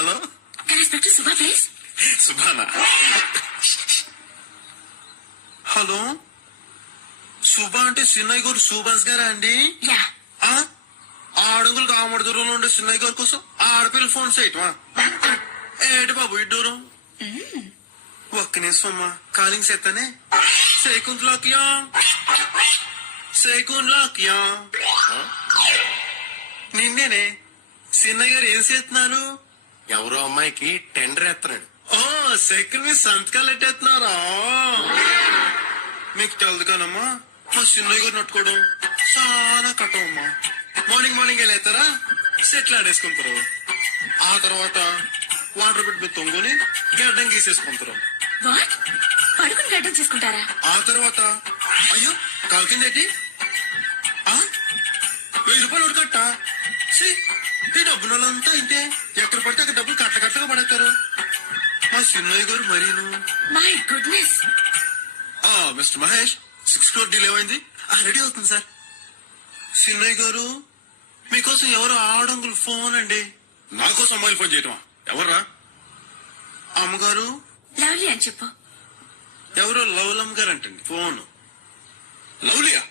Hello Can I speak to Subha, please? సుభానా? Hello, Subha అంటే సిన్నయ్య గారు సుభాష్ గారా అండి? Yeah. ఆ అడుగులు కామడి దూరంలో ఉండే సిన్నయ్య గారి కోసం ఆడపిల్ల ఫోన్ చేయటమా? ఏటి బాబు ఈ దూరం? ఒక్క నిమిషం అమ్మా, కాలింగ్ చేస్తానే. సేకుంట్లోకియా సేకుంట్లోకియా నిన్నేనే. సిన్నయ్య గారు ఏం చేస్తున్నారు? ఎవరో అమ్మాయికి టెండర్ ఎత్తున్నాడు. ఓ సెకండ్ మీ సంతకాలు ఎట్టేస్తున్నారా? మీకు తెలదు కానమ్మా, మా చిన్నయ్య గారు నట్టుకోవడం చాలా కట్టమమ్మా. మార్నింగ్ వెళ్ళేస్తారా, సెట్లు ఆడేసుకుంటారు. ఆ తర్వాత వాటర్ పెట్టి తొంగుని గడ్డం గీసేసుకుంటారు. What? పడుకుని గడ్డం చేసుకుంటారా? ఆ తర్వాత అయ్యో కాల్కిందేటి 1000 రూపాయలు ఉడకట్ట. ఈ డబ్బులు వాళ్ళంతా ఇంతే, ఎక్కడ పడితే అక్కడ డబ్బులు కట్టగా పడేస్తారు. మా చిన్నయ్య గారు మరీను. My goodness. Mister Mahesh, 6 crore deal ఏమైంది? రెడీ అవుతుంది సార్. చిన్నయ్య గారు మీకోసం ఎవరు ఆడంగులు ఫోన్ అండి. నాకోసం అమ్మాయిలు ఫోన్ చేయటమా? ఎవర్రా? అమ్మగారు. లవ్లీ అని చెప్పు. ఎవరో లవ్లమ్ గారు అంటండి ఫోన్. లవ్లియా?